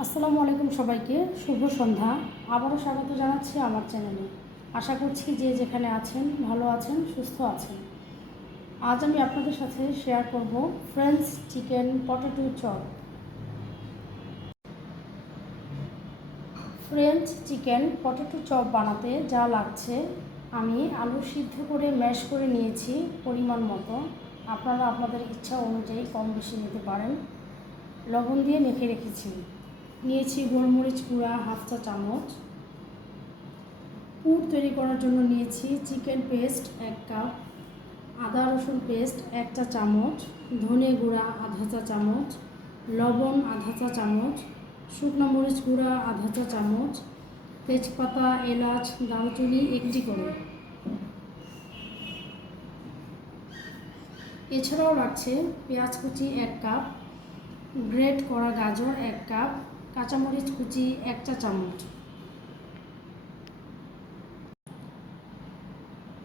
আসসালামু আলাইকুম সবাইকে, শুভ সন্ধ্যা। আবারও স্বাগত জানাচ্ছি আমার চ্যানেলে। আশা করছি যে যেখানে আছেন ভালো আছেন, সুস্থ আছেন। আজ আমি আপনাদের সাথে শেয়ার করব French chicken potato chop. French chicken potato chop বানাতে যা লাগছে, আমি আলু সিদ্ধ করে ম্যাশ করে নিয়েছি পরিমাণ মতো। আপনারা আপনাদের ইচ্ছা অনুযায়ী কম বেশি নিতে পারেন। লবণ দিয়ে মেখে রেখেছি। নিয়েছি গোলমরিচ গুঁড়া হাফ চা চামচ। পুর তৈরি করার জন্য নিয়েছি চিকেন পেস্ট 1 কাপ, আদা রসুন পেস্ট 1 চা চামচ, ধনে গুঁড়া আধা চা চামচ, লবণ আধা চা চামচ, শুকনো মরিচ গুঁড়া আধা চা চামচ, তেজপাতা, এলাচ, দারুচিনি 1টি করে। এছাড়াও রাখছে পেঁয়াজ কুচি 1 কাপ, গ্রেট করা গাজর 1 কাপ, কাঁচামরিচ কুচি 1 চা চামচ।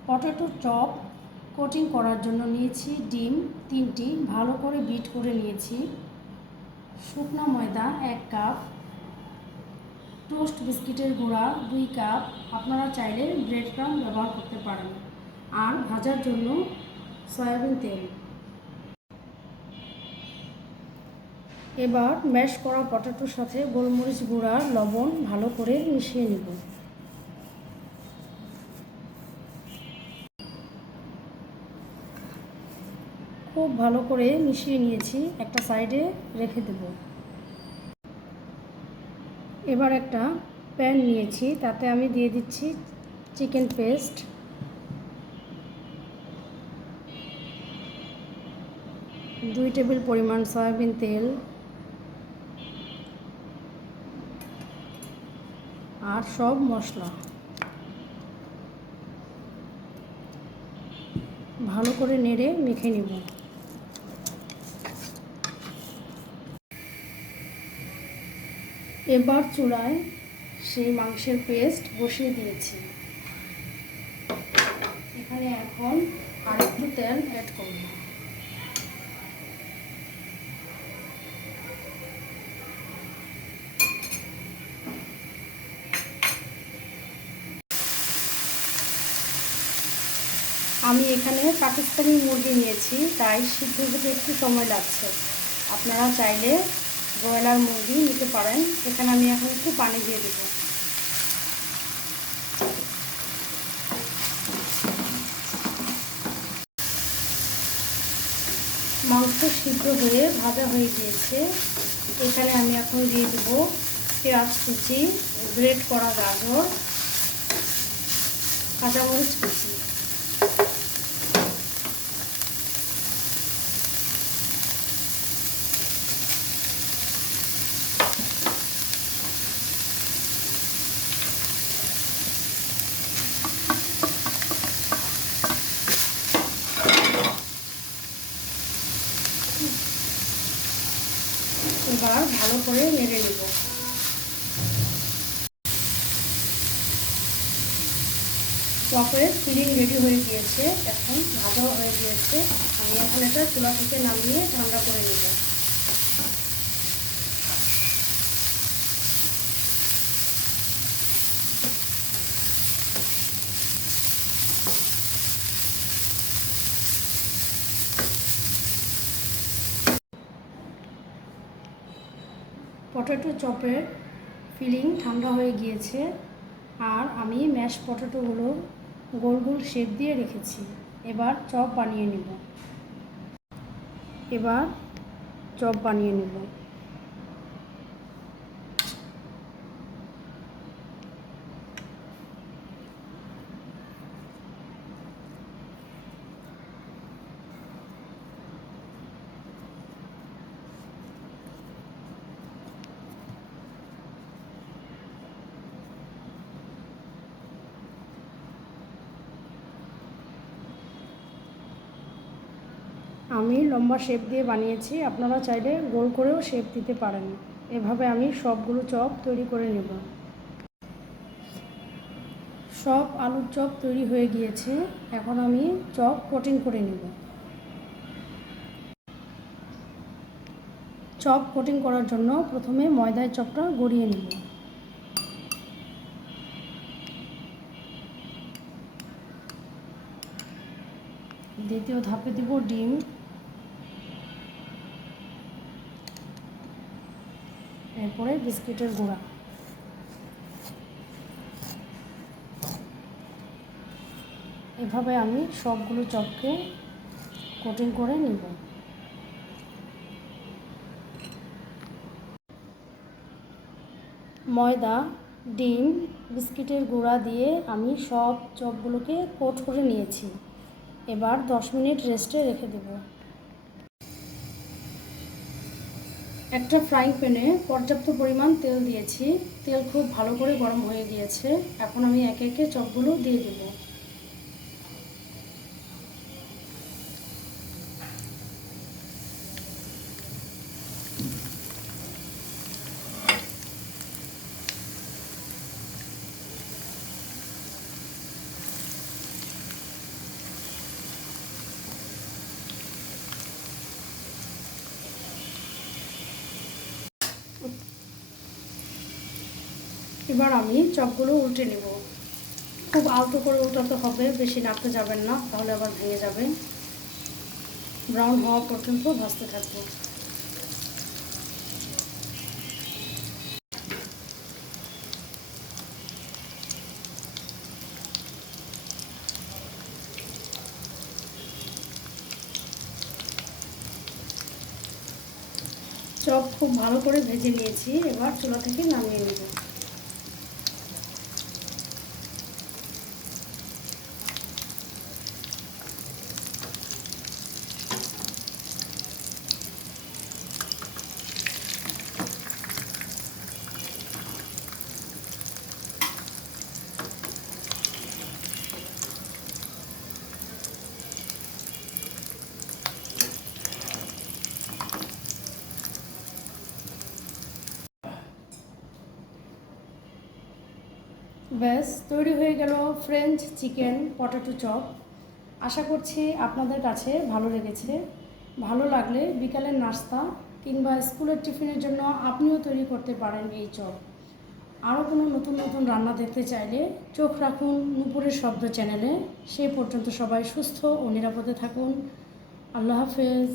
পটেটো চপ কোটিং করার জন্য নিয়েছি ডিম 3টি, ভালো করে বিট করে নিয়েছি। শুকনো ময়দা 1 কাপ, টোস্ট বিস্কিটের গুঁড়া 2 কাপ, আপনারা চাইলে ব্রেড ক্রাম্ব ব্যবহার করতে পারেন, আর ভাজার জন্য সয়াবিন তেল। এবার ম্যাশ করা পটেটোর সাথে গোলমরিচ গুঁড়া, লবণ ভালো করে মিশিয়ে নেব। খুব ভালো করে মিশিয়ে নিয়েছি, একটা সাইডে রেখে দেব। এবার একটা প্যান নিয়েছি, তাতে আমি দিয়ে দিচ্ছি চিকেন পেস্ট, 2 টেবিল পরিমাণ সয়াবিন তেল, আর সব মশলা ভালো করে নেড়ে মেখে নেব। এবার চুলায় সেই মাংসের পেস্ট বসিয়ে দিয়েছি। এখানে এখন আরেকটু তেল অ্যাড করব। আমি এখানে পাকিস্তানি মুরগি নিয়েছি, তাই সিদ্ধ হতে একটু সময় লাগছে। আপনারা চাইলে ব্রয়লার মুরগি নিতে পারেন। এখানে আমি এখন একটু পানি দিয়ে দেব। মাংস সিদ্ধ হয়ে ভাজা হয়ে গিয়েছে। এখানে আমি এখন দিয়ে দেব পেঁয়াজ কুচি, গ্রেট করা গাজর, কাঁচামরিচ কুচি। এবার ভালো করে নেড়ে নেব। চপের ফিলিং রেডি হয়ে গিয়েছে, এখন ভাজাও হয়ে গিয়েছে। আমি এখন এটা চুলা থেকে নামিয়ে ঠান্ডা করে নেব। পটেটো চপের ফিলিং ঠান্ডা হয়ে গিয়েছে, আর আমি ম্যাশ পটেটোগুলো গোল গোল শেপ দিয়ে রেখেছি। এবার চপ বানিয়ে নেব। আমি লম্বা শেপ দিয়ে বানিয়েছি, আপনারা চাইলে গোল করেও শেপ দিতে পারেন। এভাবে আমি সবগুলো চপ তৈরি করে নেব। সব আলুর চপ তৈরি হয়ে গিয়েছে, এখন আমি চপ কোটিং করে নেব। চপ কোটিং করার জন্য প্রথমে ময়দায় চপটা গড়িয়ে নেব। দ্বিতীয় ধাপে দেব ডিম, এরপরে বিস্কিটের গুঁড়া। এভাবে আমি সবগুলো চপকে কোটিং করে নিব। ময়দা, ডিম, বিস্কিটের গুঁড়া দিয়ে আমি সব চপগুলোকে কোট করে নিয়েছি। এবার 10 মিনিট রেস্টে রেখে দেব। একটা ফ্রাইং প্যানে পর্যাপ্ত পরিমাণ তেল দিয়েছি। তেল খুব ভালো করে গরম হয়ে গিয়েছে। এখন আমি একে একে চপগুলো দিয়ে দেব। এবার আমি চপগুলো উল্টে নেব। খুব আলতো করে উল্টাতে হবে, বেশি নাড়তে যাবেন না, তাহলে আবার ভেঙে যাবে। ব্রাউন হওয়া পর্যন্ত ভাজতে থাকবো। চপ খুব ভালো করে ভেজে নিয়েছি। এবার চুলা থেকে নামিয়ে নেব। ব্যাস তৈরি হয়ে গেল ফ্রেঞ্চ চিকেন পটেটো চপ। আশা করছি আপনাদের কাছে ভালো লেগেছে। ভালো লাগলে বিকালের নাস্তা কিংবা স্কুলের টিফিনের জন্য আপনিও তৈরি করতে পারেন এই চপ। আরও কোনো নতুন নতুন রান্না দেখতে চাইলে চোখ রাখুন নূপুরের শব্দ চ্যানেলে। সেই পর্যন্ত সবাই সুস্থ ও নিরাপদে থাকুন। আল্লাহ হাফেজ।